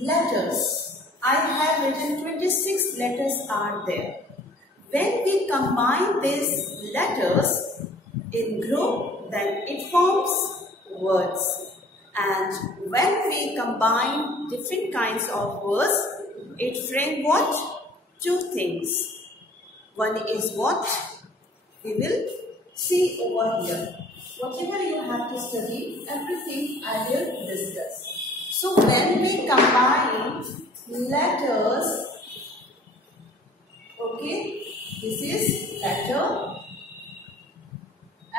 Letters. I have written 26 letters are there. When we combine these letters in group, then it forms words. And when we combine different kinds of words, it frames what? Two things. One is what? We will see over here. Whatever you have to study, everything I will discuss. So when we combine letters, okay, this is letter,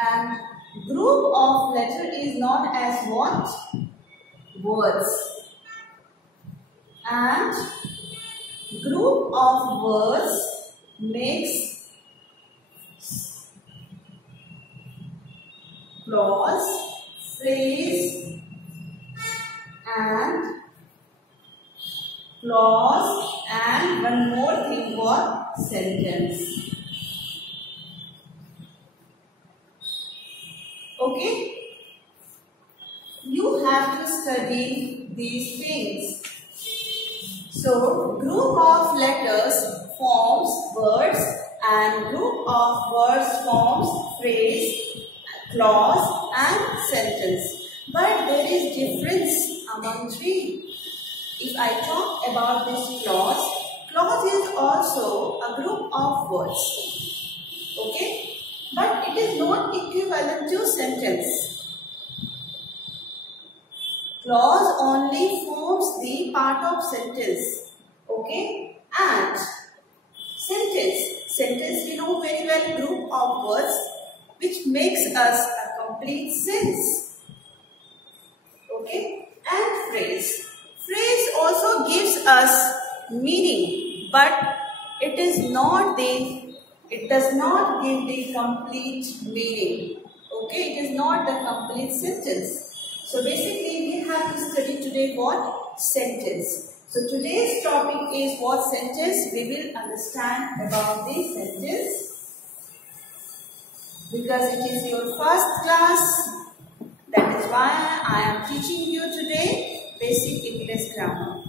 and group of letter is known as what? Words. And group of words makes clause, phrase, and clause, and one more thing, what? Sentence. Okay? You have to study these things. So, group of letters forms words, and group of words forms phrase, clause, and sentence. But there is difference among three. If I talk about this clause, clause is also a group of words. Okay? But it is not equivalent to sentence. Clause only forms the part of sentence. Okay? And sentence. Sentence, you know very well, group of words which makes us a complete sentence. Okay? And phrase. Phrase also gives us meaning, but it does not give the complete meaning. Okay? It is not the complete sentence. So basically we have to study today what? Sentence. So today's topic is what sentence? We will understand about the sentence. Because it is your first class, that is why I am teaching you today basic English grammar.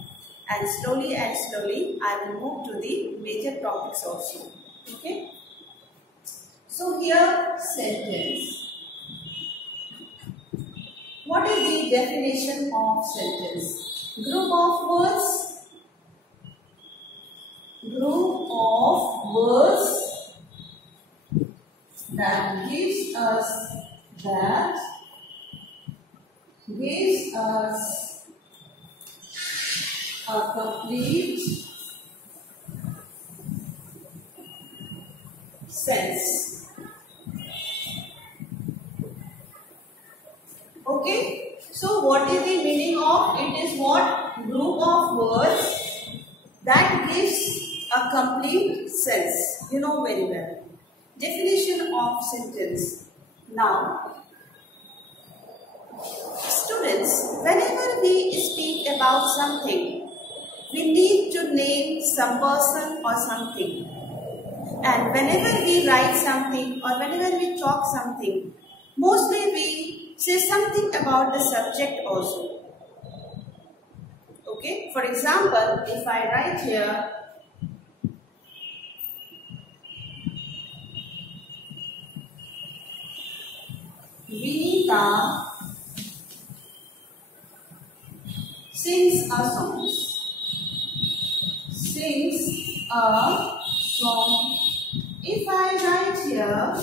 And slowly I will move to the major topics also. Okay? So here, sentence. What is the definition of sentence? Group of words. Group of words that gives us a complete sense. Okay, so what is the meaning of it? Is what? Group of words that gives a complete sense. You know very well. Definition of sentence. Now, students, whenever we speak about something, we need to name some person or something. And whenever we write something or whenever we talk something, mostly we say something about the subject also. Okay? For example, if I write here, Vinita sings a song. Sings a song. If I write here,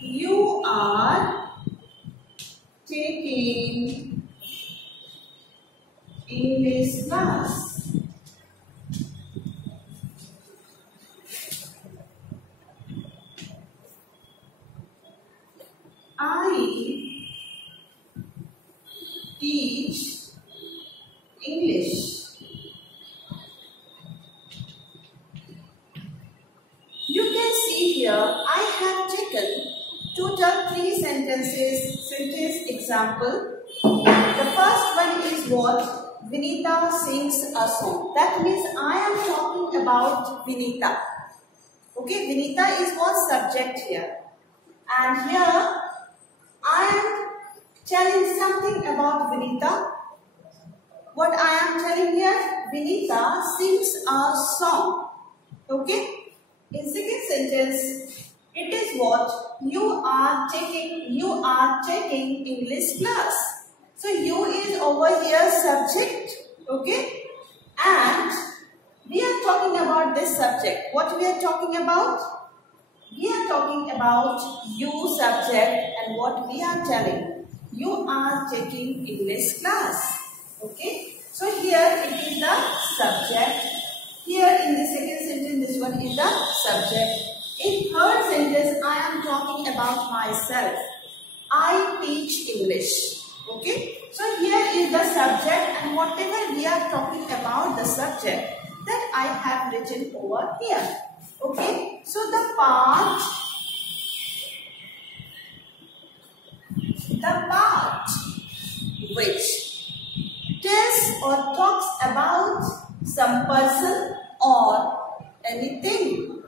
you are taking English class. I teach English. You can see here I have taken total 3 sentences, sentence example. The first one is what? Vinita sings a song. That means I am talking about Vinita. Okay, Vinita is what? Subject here. And here I am telling something about Vinita. what I am telling here, Vinita sings a song. Okay? In second sentence, it is what you are taking English class. So you is over here subject. Okay? And we are talking about this subject. What we are talking about? We are talking about you subject, and what we are telling. You are taking English class. Okay? So here it is the subject. Here in the second sentence, this one is the subject. In third sentence, I am talking about myself. I teach English. Okay? So here is the subject, and whatever we are talking about the subject, that I have written over here. Okay? So the part which tells or talks about some person or anything.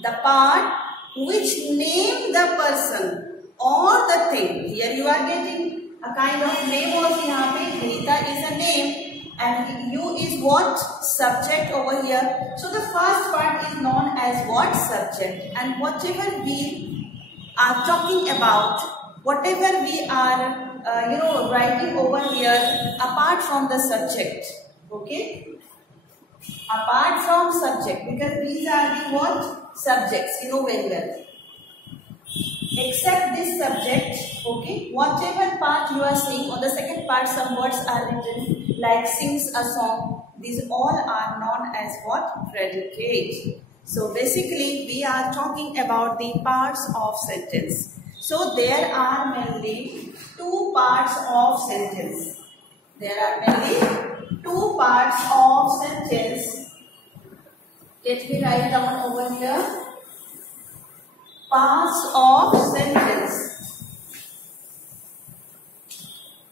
The part which name the person or the thing. Here you are getting a kind of name also. Vinita is a name and you is what? Subject over here. So the first part is known as what? Subject. And whatever we are talking about, whatever we are writing over here apart from the subject. Okay? Apart from subject, because these are the what? Subjects, you know very well. Except this subject, okay, whatever part you are seeing, on the second part some words are written like sings a song. These all are known as what? Predicate. So basically we are talking about the parts of sentence. So there are mainly two parts of sentence. There are mainly two parts of sentence. Let me write down over here. Parts of sentence.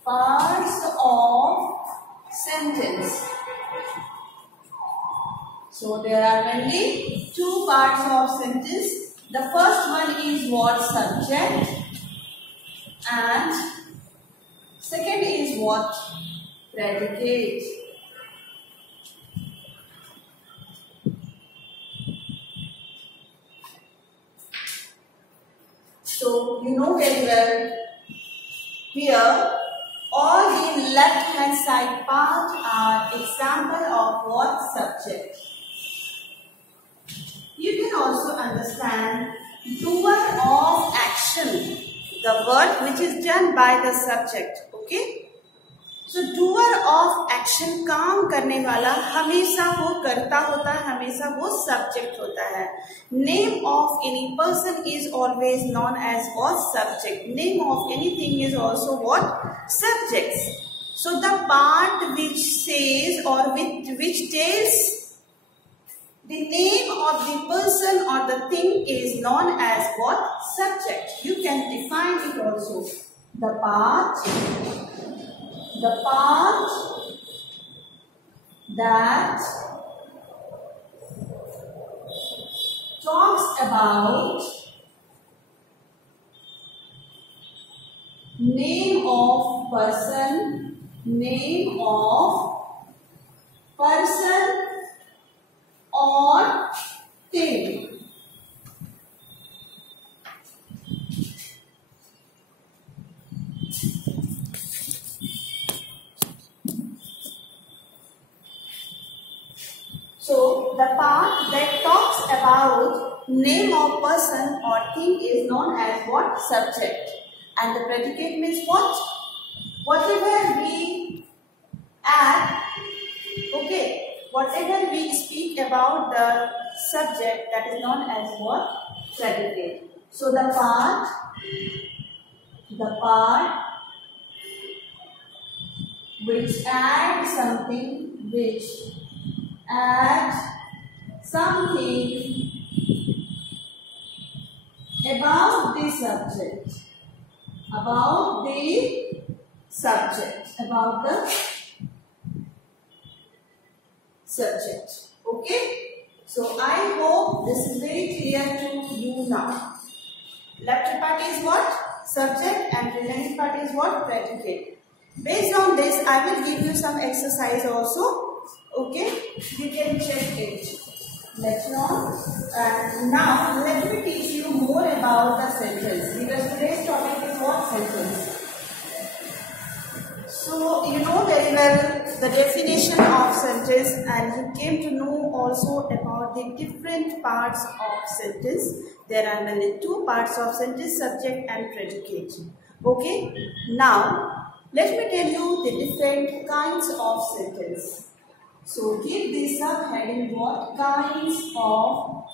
Parts of sentence. So there are mainly two parts of sentence. The first one is what? Subject. And second is what? Predicate. So you know very well, here all the left hand side part are example of what? Subject. You can also understand doer of action, the work which is done by the subject. Okay? So doer of action, काम करने वाला हमेशा वो करता होता है, हमेशा वो subject होता है. Name of any person is always known as what? Subject. Name of anything is also what? Subjects. So the part which says or which tells the name of the person or the thing is known as what? Subject. You can define it also. The part that talks about name of person or thing. So the part that talks about name of person or thing is known as what? Subject. And the predicate means what? Whatever we add, okay, whatever we speak about the subject, that is known as what? Predicate. So the part which adds something, about the subject. Okay? So I hope this is very clear to you now. Left part is what? Subject, and remaining part is what? Predicate. Based on this, I will give you some exercise also. Okay, you can check it later on. And now let me teach you more about the sentence, because today's topic is what? Sentence. So you know very well the definition of sentence, and you came to know also about the different parts of sentence. There are mainly two parts of sentence: subject and predicate. Okay, now let me tell you the different kinds of sentence. So give this subheading: what kinds of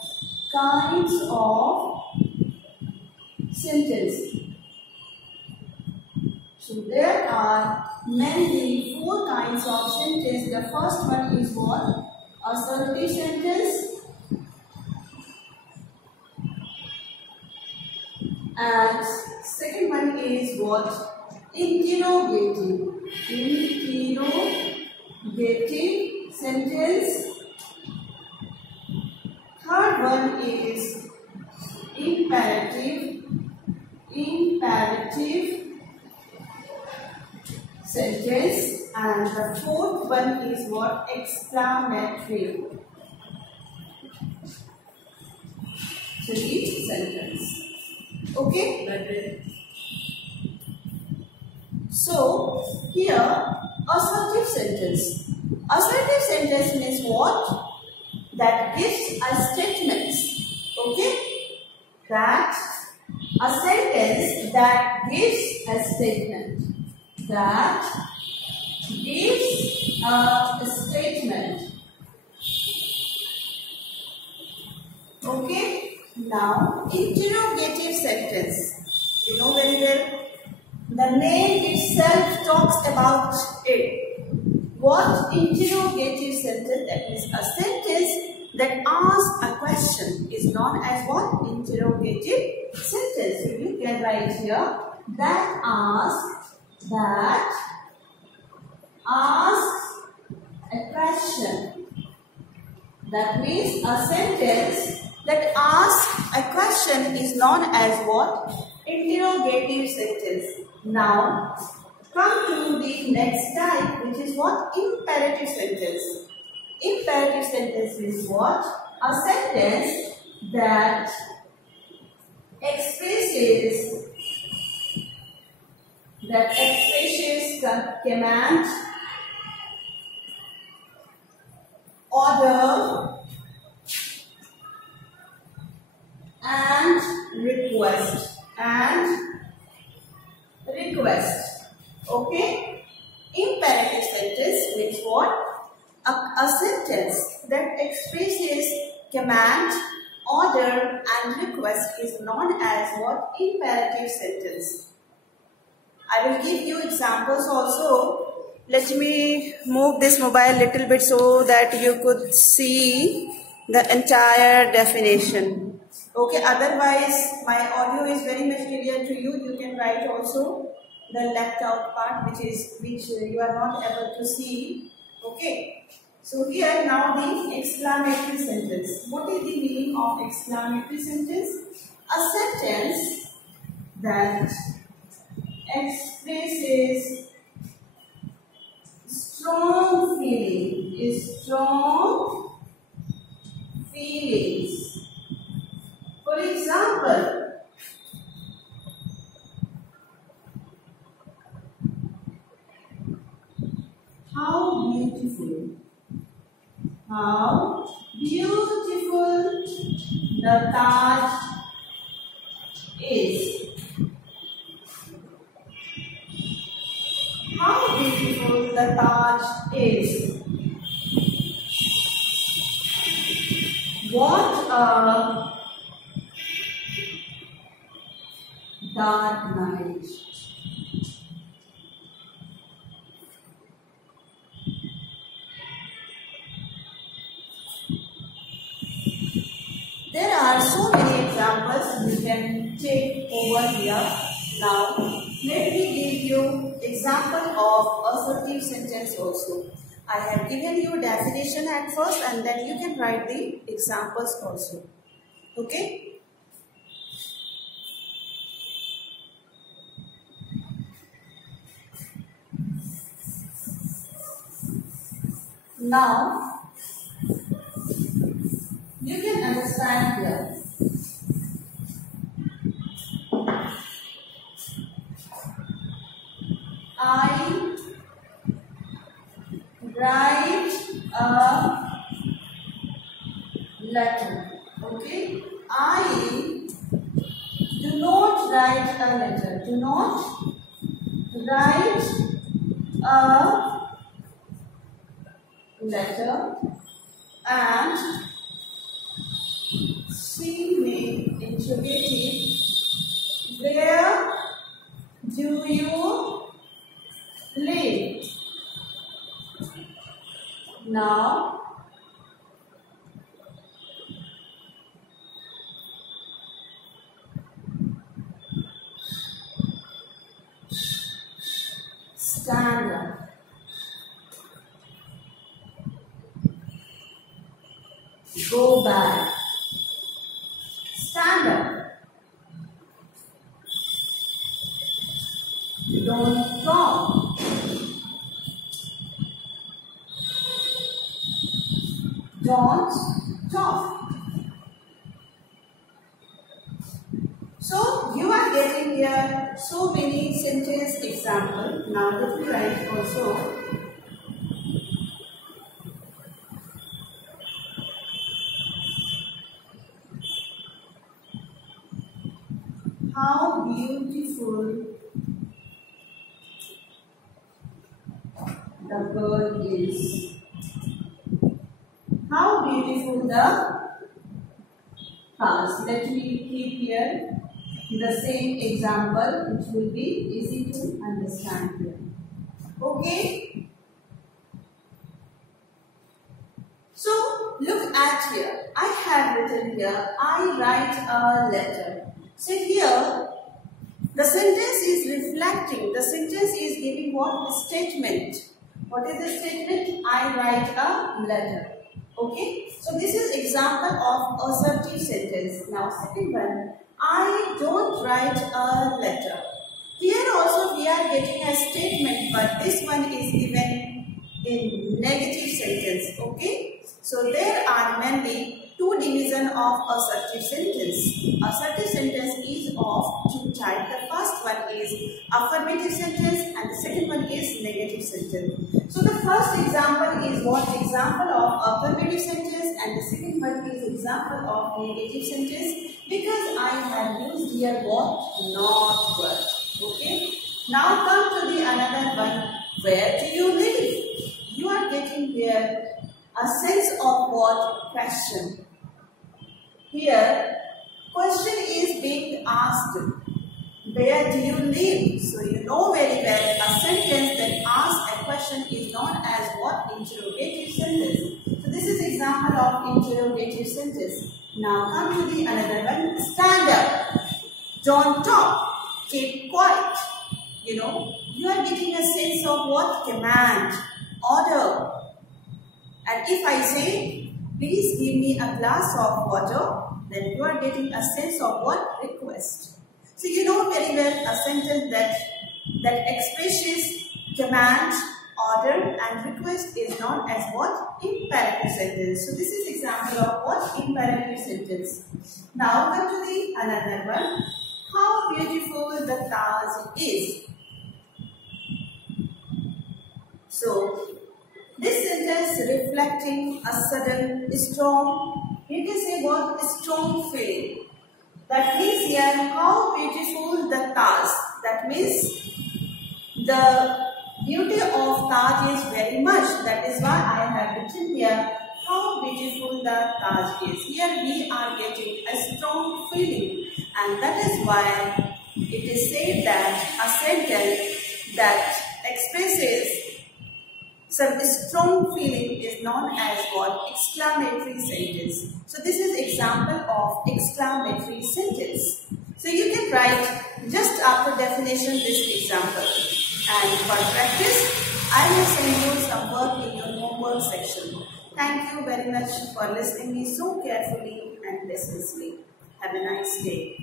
sentence. So there are mainly four kinds of sentence. The first one is what? Assertive sentence. And second one is what? Interrogative. Interrogative sentence. Third one is imperative sentence, and the fourth one is what? Exclamatory sentence. Okay. So here, assertive sentence. Assertive sentence means what? That gives a statement. Okay, that a sentence that gives a statement. That gives a statement. Okay. Now, interrogative sentence. You know very well. The name itself talks about it. What? Interrogative sentence. That is a sentence that asks a question is known as what? Interrogative sentence. So you can write here that asks a question. That means a sentence that asks a question is known as what? Interrogative sentence. Now, come to the next type, which is what? Imperative sentence. Imperative sentence means what? A sentence that expresses command, order, and request. Okay? Imperative sentence means what? A sentence that expresses command, order, and request is known as what? Imperative sentence. I will give you examples also. Let me move this mobile little bit so that you could see the entire definition. Okay, otherwise my audio is very much clear to you. You can write also the left out part which you are not able to see. Okay. So here now the exclamatory sentence. What is the meaning of exclamatory sentence? A sentence that expresses strong feelings. For example, how beautiful the Taj is. How beautiful the Taj is. What a dark night. There are so many examples you can take over here. Now, let me give you example of assertive sentence also. I have given you definition at first, and then you can write the examples also. Okay? Now, you can understand here. I write a letter. Okay? I do not write a letter. Do not write a letter, and she may interrogative. Where do you live? Now, stand up. Go back. Stand up. Don't talk. Don't talk. So you are getting here so many sentence examples. Now let me write also. How beautiful the girl is. How beautiful the house. Let me keep here the same example, which will be easy to understand here. Okay? So look at here. I have written here, I write a letter. So here, the sentence is reflecting, the sentence is giving what? The statement. What is the statement? I write a letter. Okay? So this is example of assertive sentence. Now second one, I don't write a letter. Here also we are getting a statement, but this one is given in negative sentence. Okay? So there are mainly two divisions of assertive sentence. Assertive sentence is of two types. The first one is affirmative sentence and the second one is negative sentence. So the first example is what? Example of affirmative sentence, and the second one is example of negative sentence, because I have used here what? Not word. Okay. Now come to the another one. Where do you live? You are getting here a sense of what? Question. Here, question is being asked. Where do you live? So you know very well a sentence that asks a question is known as what? Interrogative sentence. So this is example of interrogative sentence. Now come to the another one. Stand up. Don't talk. Keep quiet. You know, you are getting a sense of what? Command, order. And if I say, please give me a glass of water, then you are getting a sense of what? Request. So you know very well a sentence that expresses command, order and request is known as what? Imperative sentence. So this is example of what? Imperative sentence. Now come to the another one. How beautiful the Taj is. So this sentence reflecting a sudden strong, you can say what? Strong feeling. That means here, how beautiful the Taj. That means the beauty of Taj is very much. That is why I have written here, how beautiful the Taj is. Here we are getting a strong feeling, and that is why it is said that a sentence that expresses some strong feeling is known as what? Exclamatory sentence. So this is example of exclamatory sentence. So you can write just after definition this example. And for practice, I will send you some work in your homework section. Thank you very much for listening me so carefully and patiently. Have a nice day.